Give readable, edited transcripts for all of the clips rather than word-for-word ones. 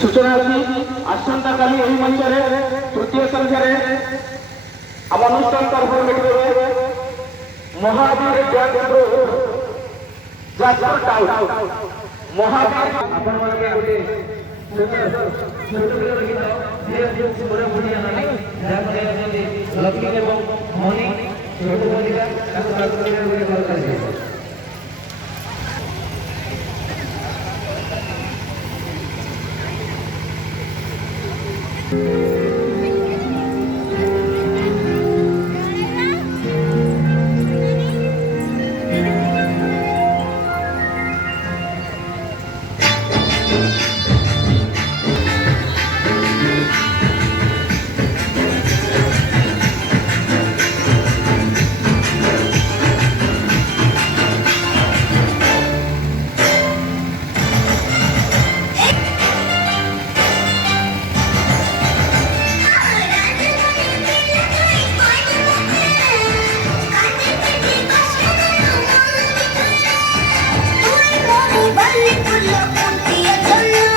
सूचना आसंता काली यही मंच तृतीय संख्यार आम अनुष्ठान तरफ Mahavir Mahavir Balik pulang putih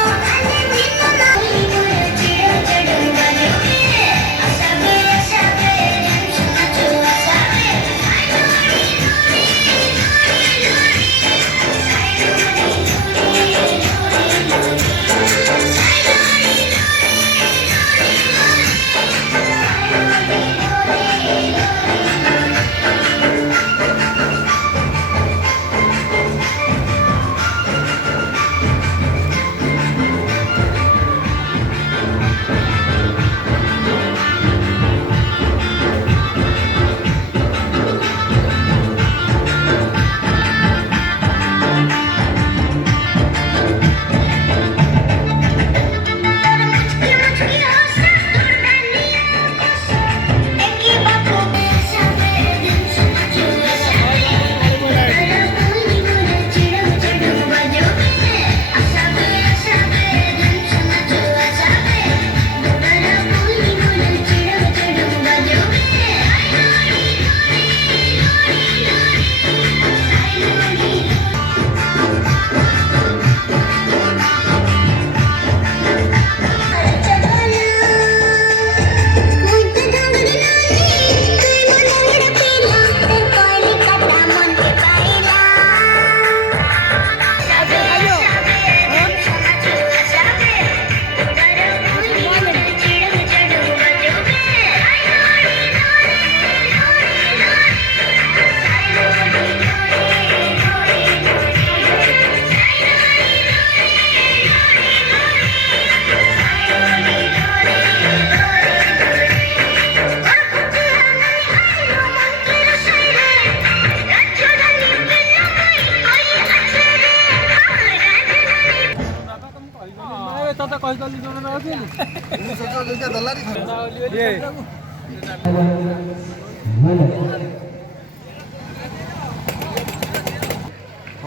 ତ କହିଦେଲି ଜଣେ ଅଛି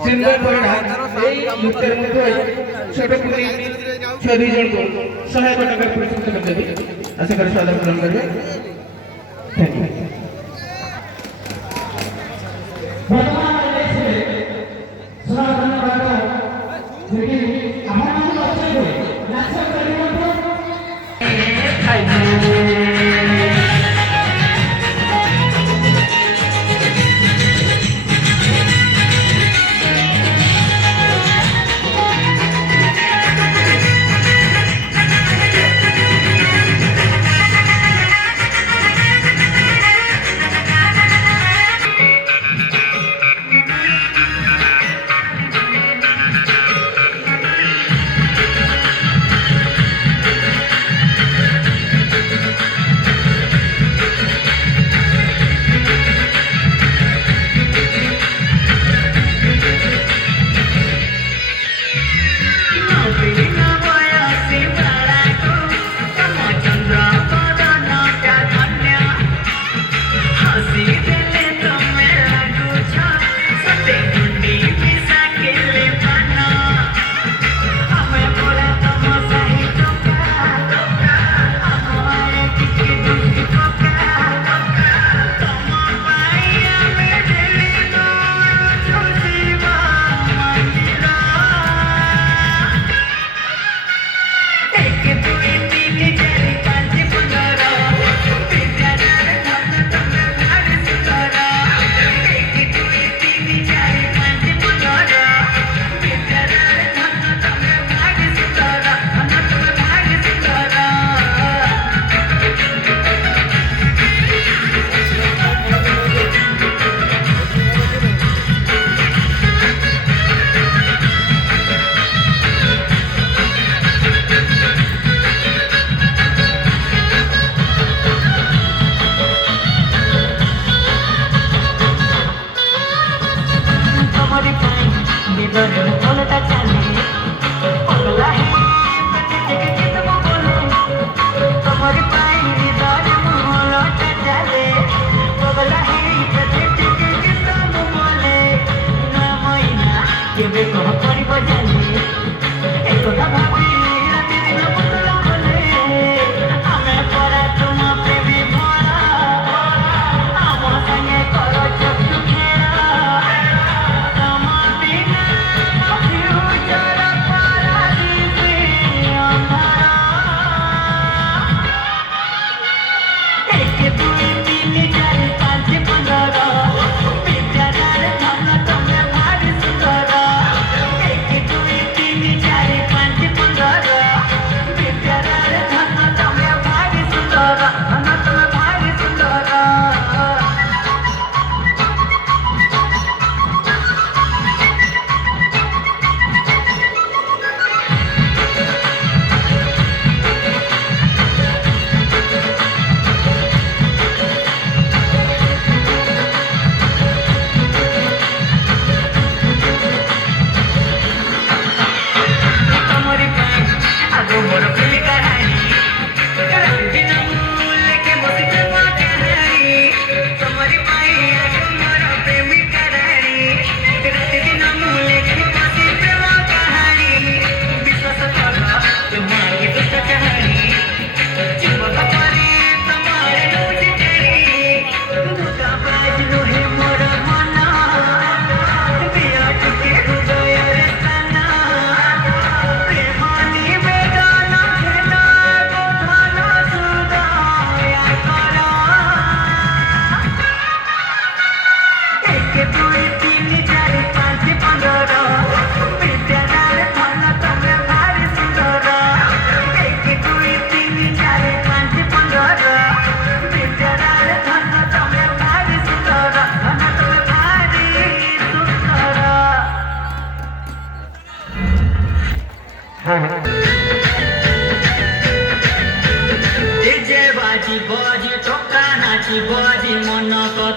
ସୁନ୍ଦର ପରିଣାମ ଏଇ ନୃତ୍ୟରେ ମଧ୍ୟ ଛୋଟ କୁନି ଛୁଆ 2 ଜଣଙ୍କୁ 100 ଟଙ୍କା ପୁରସ୍କୃତ କରିଦେବି ଆଶା କরি ସ୍ୱାଗତ ଗ୍ରହଣ କରିବେ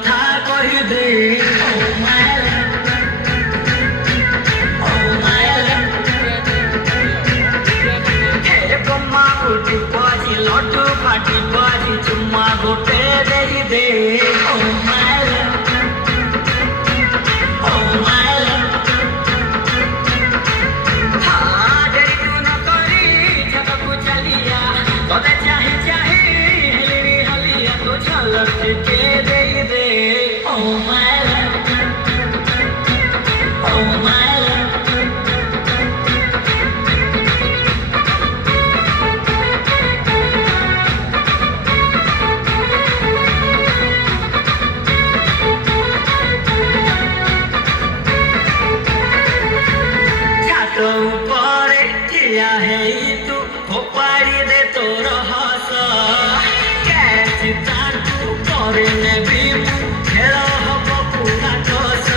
ଥ୍ୟାଙ୍କ ୟୁ किया है तू फोपाड़ी दे तोर हस कैसी तू करने भी खेल हम पूरा कस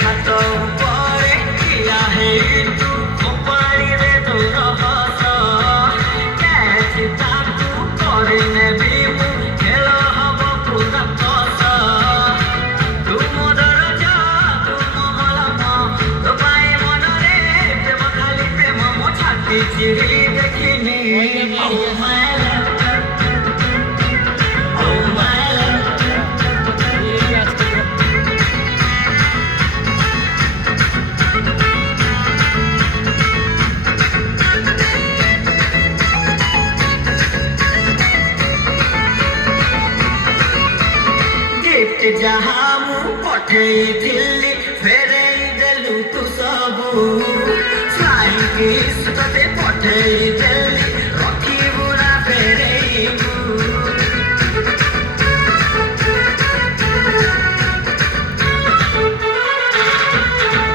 छात ऊपर किया है तू फोपाड़ी दे तोर हस कैसी तू करने भी खेल हम पूरा कस चिड़ी देखनी गिफ्ट जहाँ मु पठेई दिल्ली फेरे देलु तू सबू फ्लाइंग किस तते पठेई दिल्ली रखी बुरा फेरे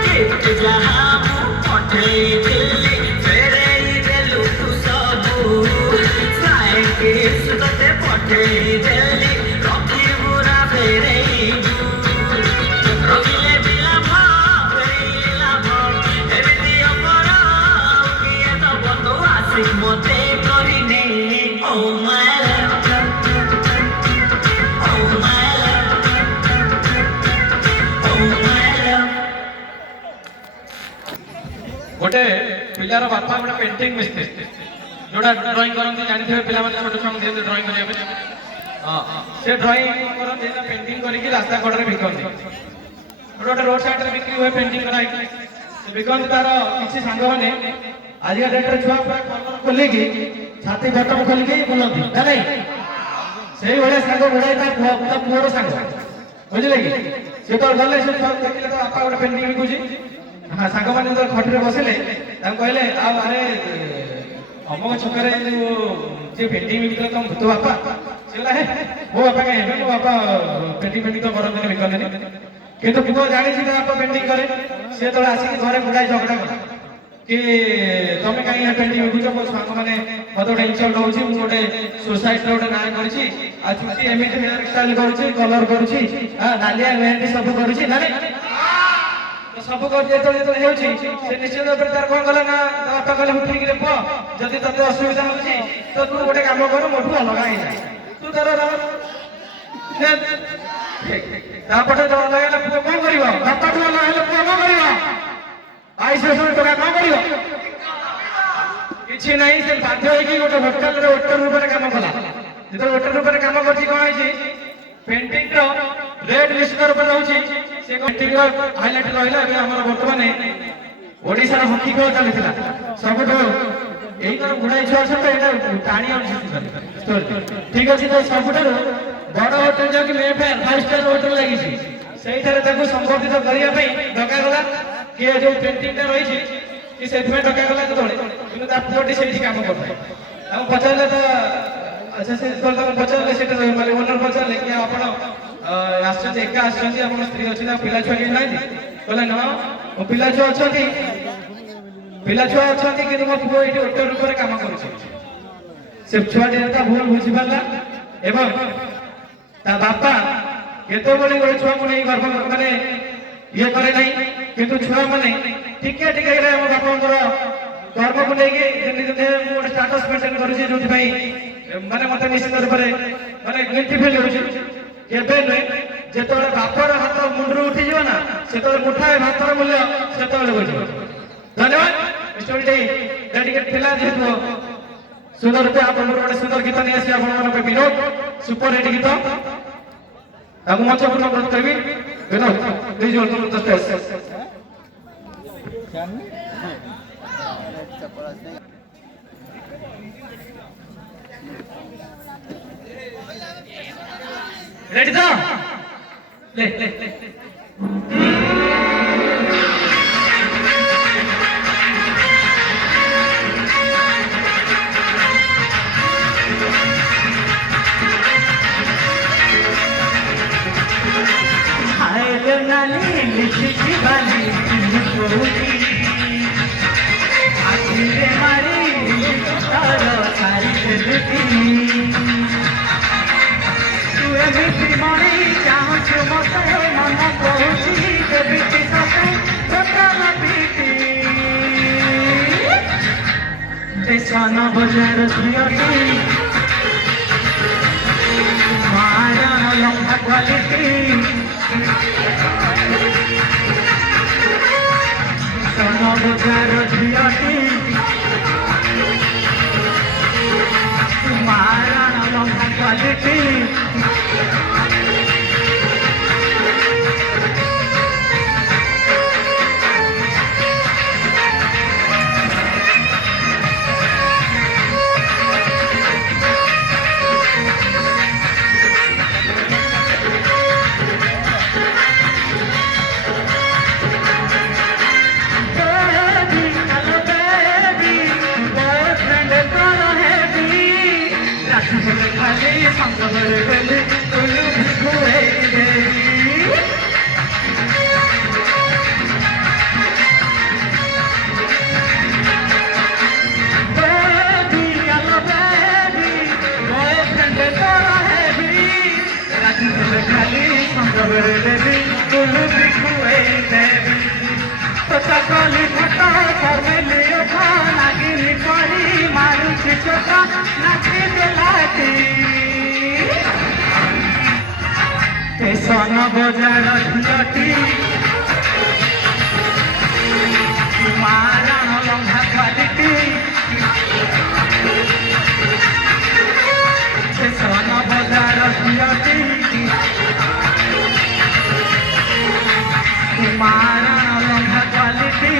गिफ्ट जहाँ मु पठेई दिल्ली फेरे देलु तू सबू फ्लाइंग किस तते पठेई दिल्ली रखी बुरा फेरे रखिले बिला मते करिने oh my love oh my love oh my love गोटे पिलार बापा गोटे पेंटिंग मिस्त्री जोड़ा ड्राइंग करते जानते पिला छोट छुआ दिखते ड्राइंग करने से ड्राइंग करते पेंटिंग करके रास्ता कड़े बिकती गोटे रोड साइड बिक्री हुए पेंटिंग कराई बिकती तार किसी सांग मैंने आज का डेट छुआ पूरा कलर खोलिकी छाती बटन खोलिकी बुलती ना नहीं से भाई सांग बुढ़ाई पुअर सांग बुझे कि सी तो गले से देखिए तो बापा गोटे पेंटिंग बिकुची हाँ सांग मैंने जो खटे बसिले कहले अरे अमक छकरे जो पेंटिंग बिकल तुम भूत बापा से मो बापा कहीं मो बापा पेंटिंग तो करते बिकते कितु पुआ जानी बापा पेंटिंग करे सी तो आसिक घरे गुड़ाई झगड़ा कला कि तुम कहीं पेंटिंग बिकुच मो सांग मैंने मत गोटे इनसल्ट हो गोटे सोसाइटी गोटे ना कर चुटी एमती हेयर स्टाइल करुच्ची कलर करुच्ची नालिया मेहंदी सब करुच्ची ना सब निश्चित भाव तार कौन कला ना बापा कहले उठिक पुह जदि ते असुविधा होती तो तू गोटे कम कर मोटू अलग हो जाए तू तार तापटे जो अलग है पुह कौन कर बापा ठू अलग है पुह कौन कर 22,000 टका कौन कर किसी ना से बाध्य होगी गोटे होटेल वेटर रूप में कम कला जो वेटर रूप में कम कर पेंटिंग रेट लिस्ट रूप रोचे से पेंटिंग हाइलाइट रहा बर्तमान ओडिशा हकी खेल चली सब यही गुड़ाई छुआ सब टाणी ठीक अच्छे तो सब बड़ होटेल जो कि 5 स्टार होटेल लगी से संबर्धित करने डकागला किए जो पेंटिंग रही कि से डकागला जो पुटी से कम करता पचारे तो अच्छा से पचारे से ओनर पचारे कि आप एका आप स्त्री अच्छी पिला छुआ कि ना कहले ना मो पिला छुआ अच्छा कि मो पुओ ये ओटर रूप में कम कर छुआ भूल बुझी पारा एवं बापा केत गोटे छुआ को नहीं गर्भ माने ये करे ना कि छुआ मैंने टिके टिके बापा धर्म को लेकिन गोटे स्टाटस मेंटेन कर माने मत निश्चित रूप में माने गिल्टी फिल हो नुहे जो बापर हाथ मुंडू उठी ना से मुठाए भातर मूल्य से बुझे धन्यवाद स्टोरी डेडिकेट थिला जेहेतु सुंदर रूपे आप गोटे सुंदर गीत नहीं आसी आप विनोद सुपर हिट गीत मंच अनुरोध करी Vinod please welcome to the stage ready था ले ले बोले नाली लिखी वाली कोई आखिरे मारी तारो सारी दिलती तू एमिति मणी चाहूछु मते मन कहूची देबीती सते सतन पीती देशन बजार झियटी मारा लंबा क्वालिटी देशन बजार झियटी मारा लंबा क्वालिटी सकली फटा करमेली उठा नागिनी परी मारुची चोटा नाची दिलाती स्टेशन बजार झियटी मारण लंघा क्वालिटी स्टेशन बजार झियटी मारण लंघा क्वालिटी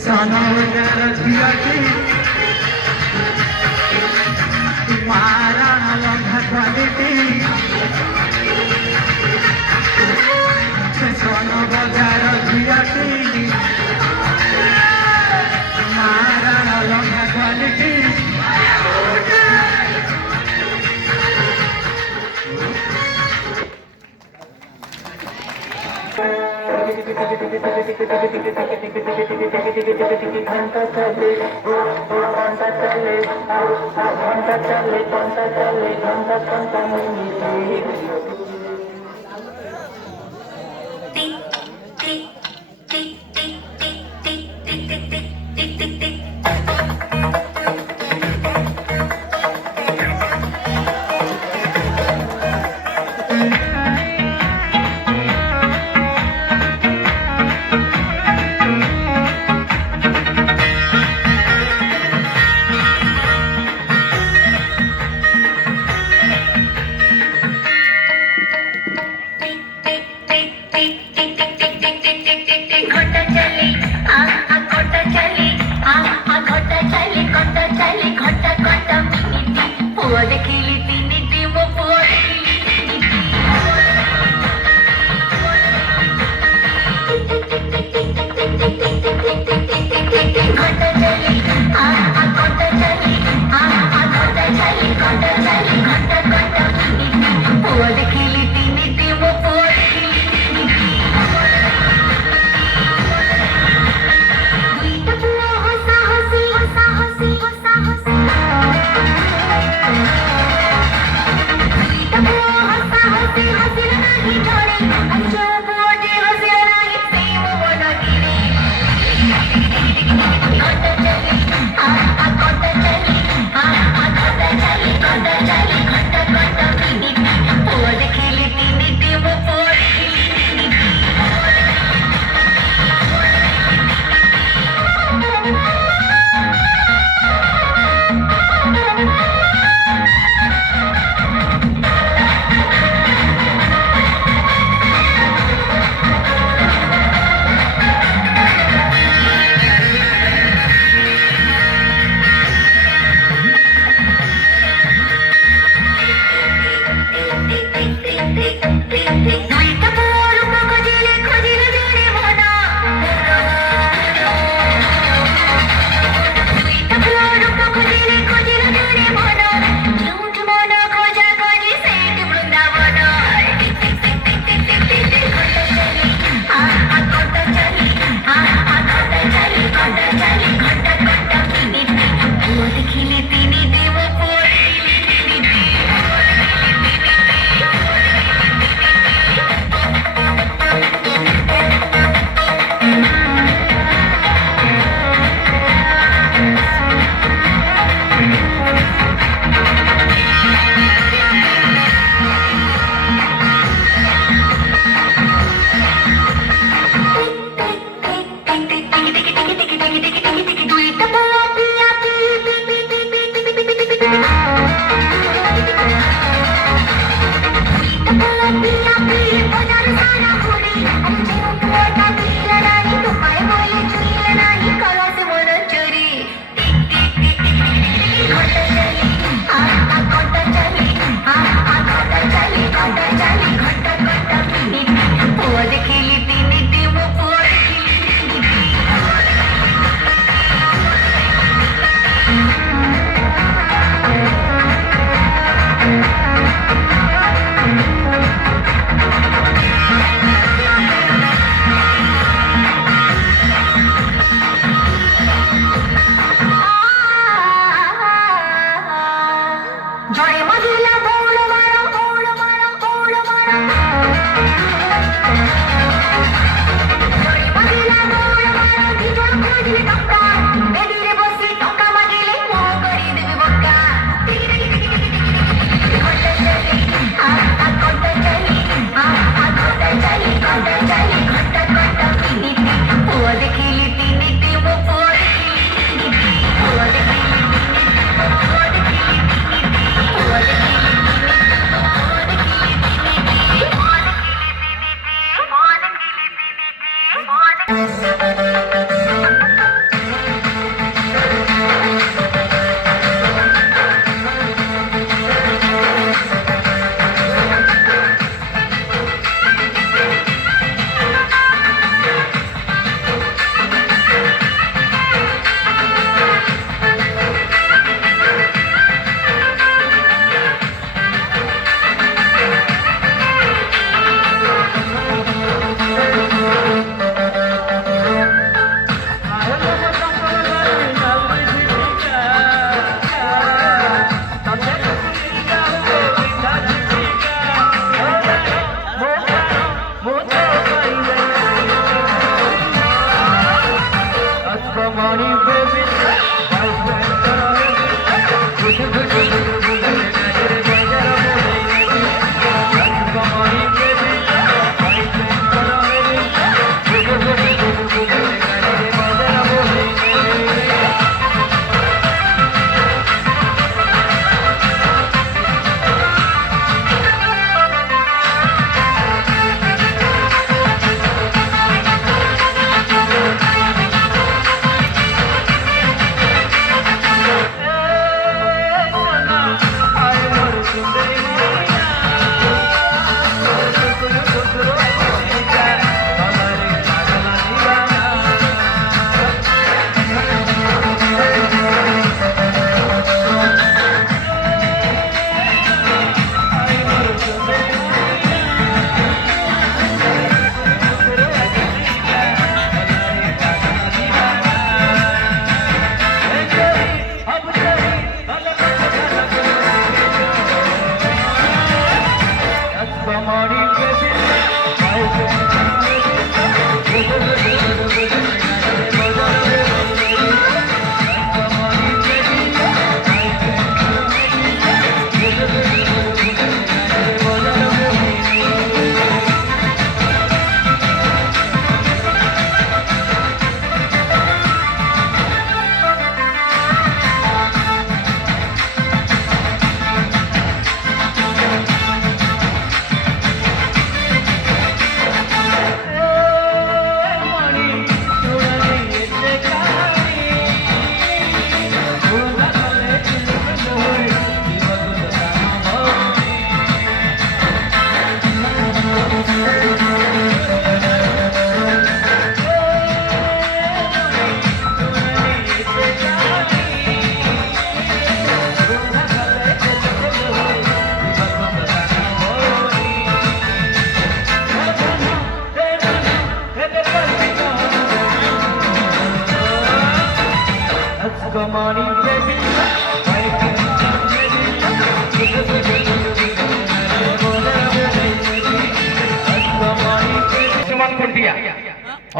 Sana वगैरह झियटी तुम्हारा लंघा क्वालिटी sana वगैरह झियटी तुम्हारा लंघा क्वालिटी घंटा चले घंटा चले घंटा चले घंटा चले घंटा घंटा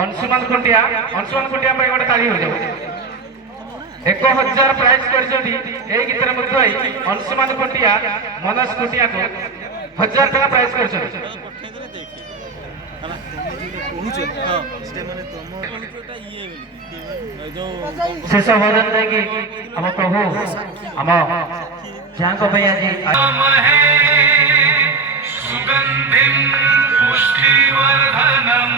अंशुमान खुंटिया गोटे ताली हो जाओ 1000 प्राइज कर गीतर मध्य अंशुमान खुंटिया मनोज खुंटिया को 1000 टका प्राइज कर शेष भजन देखिए आम प्रभु आम जहाँ आज सुगन्धिं पुष्टिवर्धनम्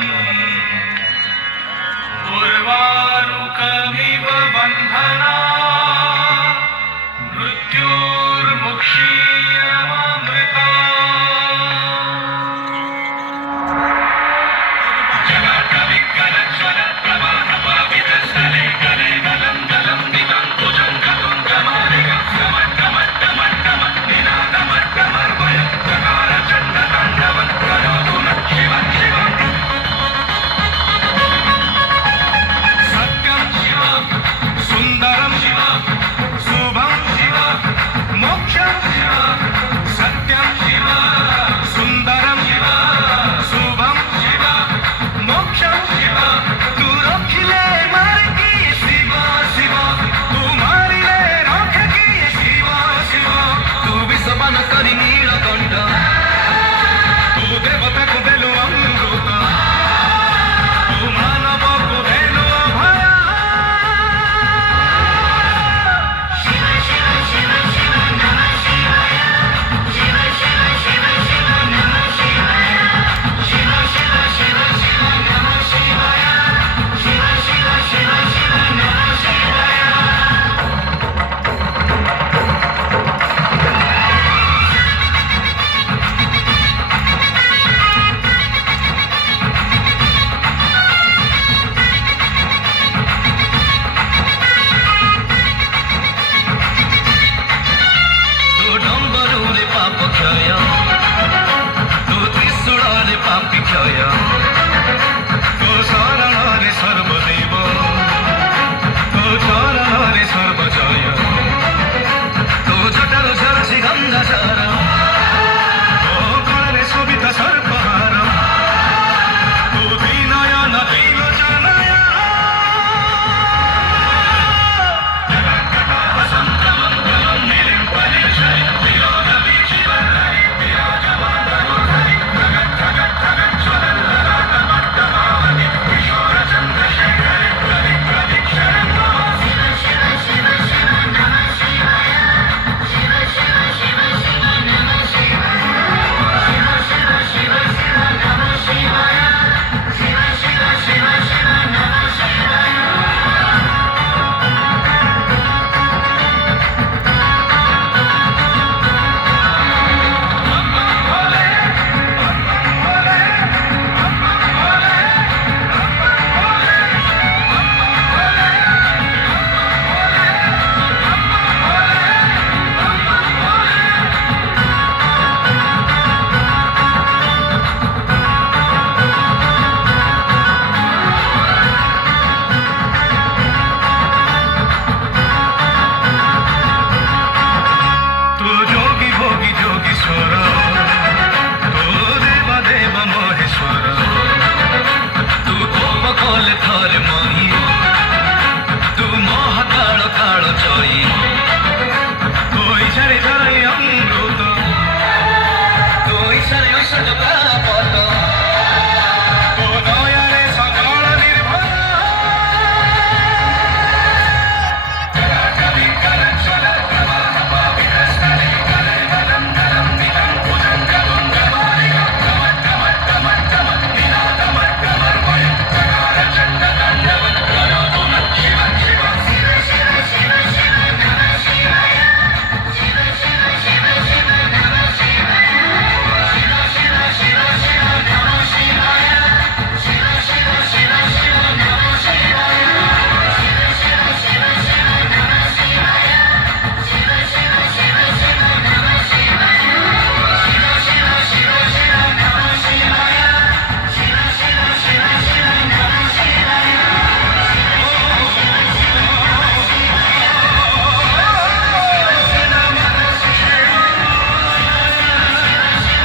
उर्वारुकमिव बन्धनात्